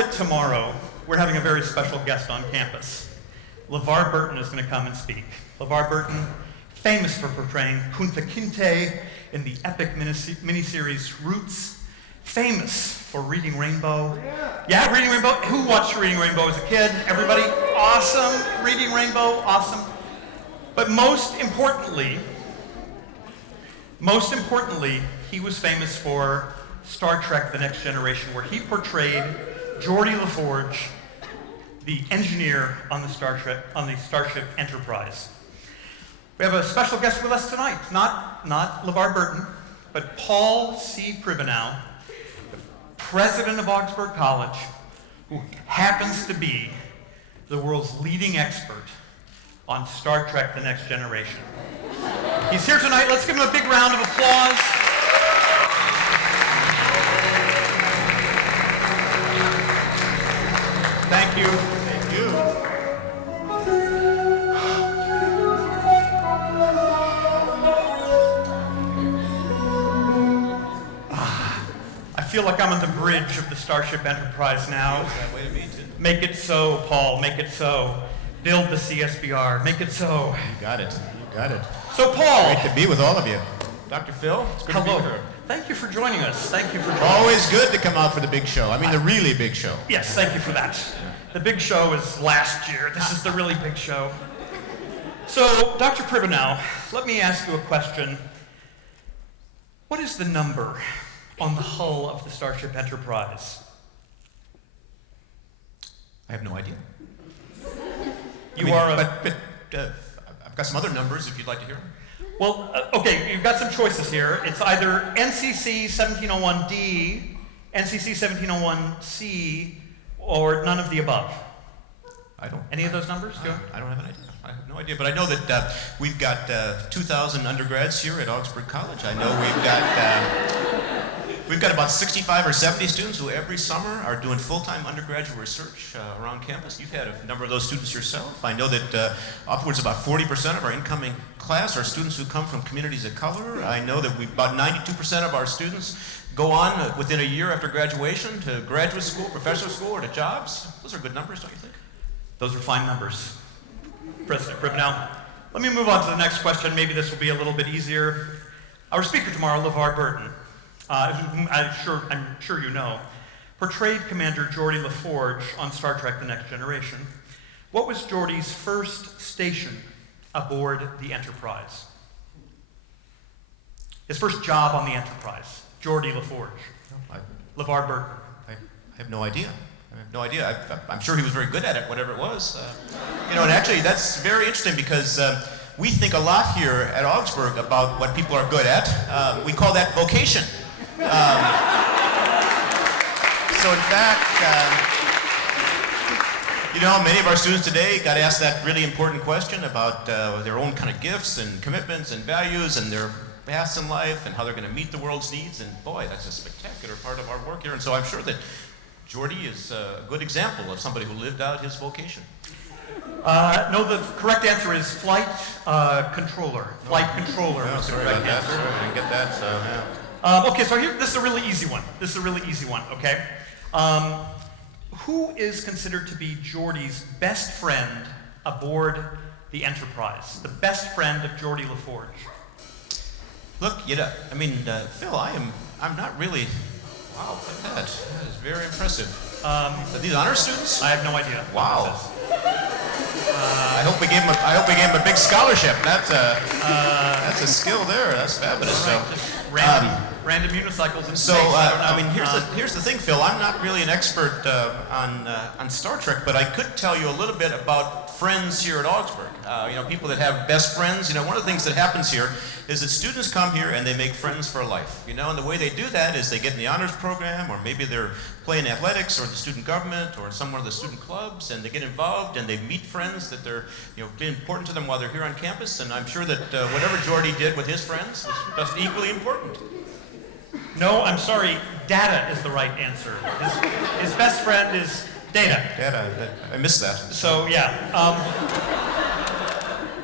that tomorrow we're having a very special guest on campus. LeVar Burton is going to come and speak. LeVar Burton, famous for portraying Kunta Kinte in the epic miniseries Roots, famous for Reading Rainbow. Yeah, Reading Rainbow. Who watched Reading Rainbow as a kid? Everybody? Awesome. Reading Rainbow, awesome. But most importantly, he was famous for Star Trek: The Next Generation, where he portrayed Geordi LaForge, the engineer on the Starship Enterprise. We have a special guest with us tonight. Not LeVar Burton, but Paul C. Pribbenow, the president of Augsburg College, who happens to be the world's leading expert on Star Trek: The Next Generation. He's here tonight. Let's give him a big round of applause. Thank you. Thank you. I feel like I'm on the bridge of the Starship Enterprise now. Feels that way to me, too. Make it so, Paul. Make it so. Build the CSBR. Make it so. You got it. You got it. So, Paul. Great to be with all of you. Dr. Phil, it's good Hello. to be here. Thank you for joining us. Thank you for joining Always us. good to come out for the big show. I mean, the really big show. Yes, thank you for that. The big show is last year. This is the really big show. So, Dr. Pribbenow, let me ask you a question. What is the number on the hull of the Starship Enterprise? I have no idea. I've got some other numbers if you'd like to hear them. Well, okay, you've got some choices here. It's either NCC 1701D, NCC 1701C, or none of the above. Any of those numbers? I don't have an idea. I have no idea. But I know that we've got 2,000 undergrads here at Augsburg College. I know we've got about 65 or 70 students who every summer are doing full-time undergraduate research around campus. You've had a number of those students yourself. I know that upwards of about 40% of our incoming class are students who come from communities of color. I know that about 92% of our students go on within a year after graduation to graduate school, professional school, or to jobs. Those are good numbers, don't you think? Those are fine numbers. President Pribbenow, let me move on to the next question. Maybe this will be a little bit easier. Our speaker tomorrow, LeVar Burton, whom I'm sure you know, portrayed Commander Geordi LaForge on Star Trek: The Next Generation. What was Geordi's first station aboard the Enterprise? His first job on the Enterprise, Geordi LaForge. LeVar Burton. I have no idea. I'm sure he was very good at it, whatever it was. And actually that's very interesting because we think a lot here at Augsburg about what people are good at. We call that vocation. So in fact, many of our students today got asked that really important question about their own kind of gifts and commitments and values and their paths in life and how they're going to meet the world's needs. And boy, that's a spectacular part of our work here. And so I'm sure that Geordi is a good example of somebody who lived out his vocation. No, the correct answer is flight controller. Flight controller was the correct answer. I didn't get that, so yeah. Okay, so here, this is a really easy one. Okay? Who is considered to be Geordi's best friend aboard the Enterprise? The best friend of Geordi LaForge? Look, Phil, I'm not really. Wow, look at that. That is very impressive. Are these honor students? I have no idea. Wow. I hope we gave him a big scholarship. That's a skill there. That's fabulous. Right, So, random unicycles in so space. here's the thing, Phil. I'm not really an expert on Star Trek, but I could tell you a little bit about friends here at Augsburg. People that have best friends. One of the things that happens here is that students come here and they make friends for life. And the way they do that is they get in the honors program, or maybe they're playing athletics or the student government or in some one of the student clubs, and they get involved and they meet friends that they're important to them while they're here on campus. And I'm sure that whatever Geordi did with his friends is just equally important. No, I'm sorry. Data is the right answer. His best friend is Data. Data. I missed that. So yeah.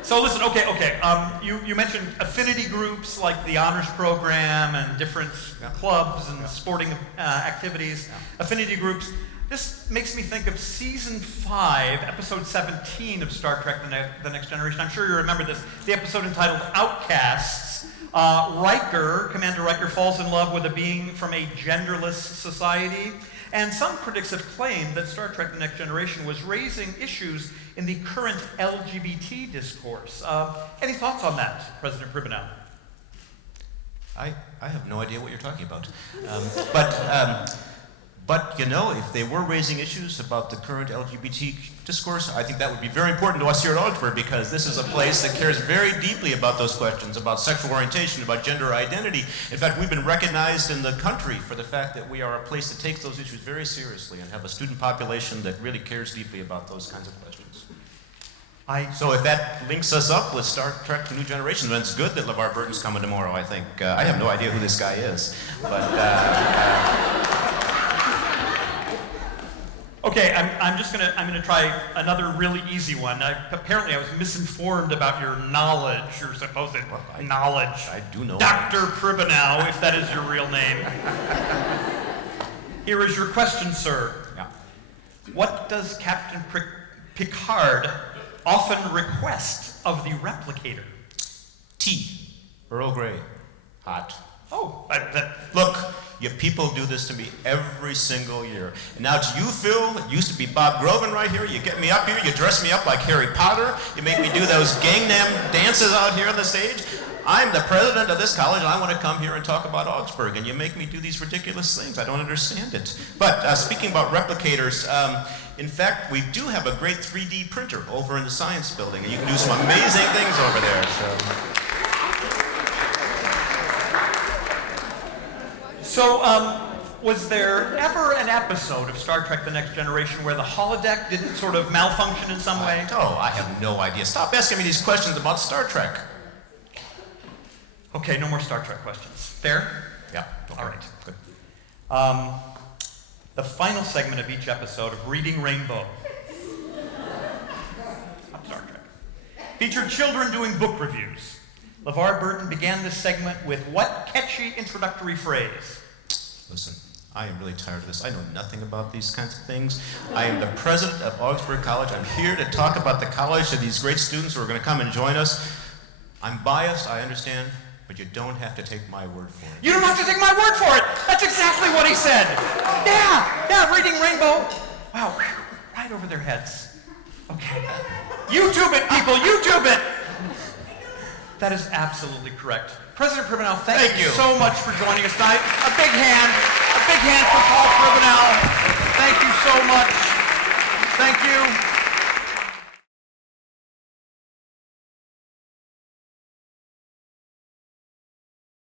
So listen. Okay. You mentioned affinity groups like the honors program and different clubs and sporting activities. Affinity groups. This makes me think of season 5, episode 17 of Star Trek The Next Generation. I'm sure you remember this. The episode entitled Outcasts. Commander Riker falls in love with a being from a genderless society. And some critics have claimed that Star Trek The Next Generation was raising issues in the current LGBT discourse. Any thoughts on that, President Pribbenow? I have no idea what you're talking about. But you know, if they were raising issues about the current LGBT discourse, I think that would be very important to us here at Augsburg, because this is a place that cares very deeply about those questions, about sexual orientation, about gender identity. In fact, we've been recognized in the country for the fact that we are a place that takes those issues very seriously and have a student population that really cares deeply about those kinds of questions. So if that links us up with Star Trek: The New Generation, then it's good that LeVar Burton's coming tomorrow, I think. I have no idea who this guy is, but... Okay, I'm gonna try another really easy one. Apparently I was misinformed about your knowledge, your supposed knowledge. I do know. Dr. Pribbenow, if that is your real name. Here is your question, sir. Yeah. What does Captain Picard often request of the replicator? Tea. Earl Grey. Hot. Oh, Look, you people do this to me every single year. And now it's you, Phil. It used to be Bob Grogan right here. You get me up here. You dress me up like Harry Potter. You make me do those Gangnam dances out here on the stage. I'm the president of this college, and I want to come here and talk about Augsburg, and you make me do these ridiculous things. I don't understand it. But speaking about replicators, in fact, we do have a great 3D printer over in the science building, and you can do some amazing things over there. So, was there ever an episode of Star Trek The Next Generation where the holodeck didn't sort of malfunction in some way? Oh, I have no idea. Stop asking me these questions about Star Trek. Okay, no more Star Trek questions. Fair? Yeah. Okay. All right. Good. The final segment of each episode of Reading Rainbow, not Star Trek, featured children doing book reviews. LeVar Burton began this segment with what catchy introductory phrase? Listen, I am really tired of this. I know nothing about these kinds of things. I am the president of Augsburg College. I'm here to talk about the college to these great students who are going to come and join us. I'm biased, I understand, but you don't have to take my word for it. You don't have to take my word for it! That's exactly what he said! Yeah, Reading Rainbow. Wow, right over their heads. Okay. YouTube it, people, YouTube it! That is absolutely correct. President Pribbenow, thank you so much for joining us tonight. A big hand for Paul Pribbenow. Thank you so much. Thank you.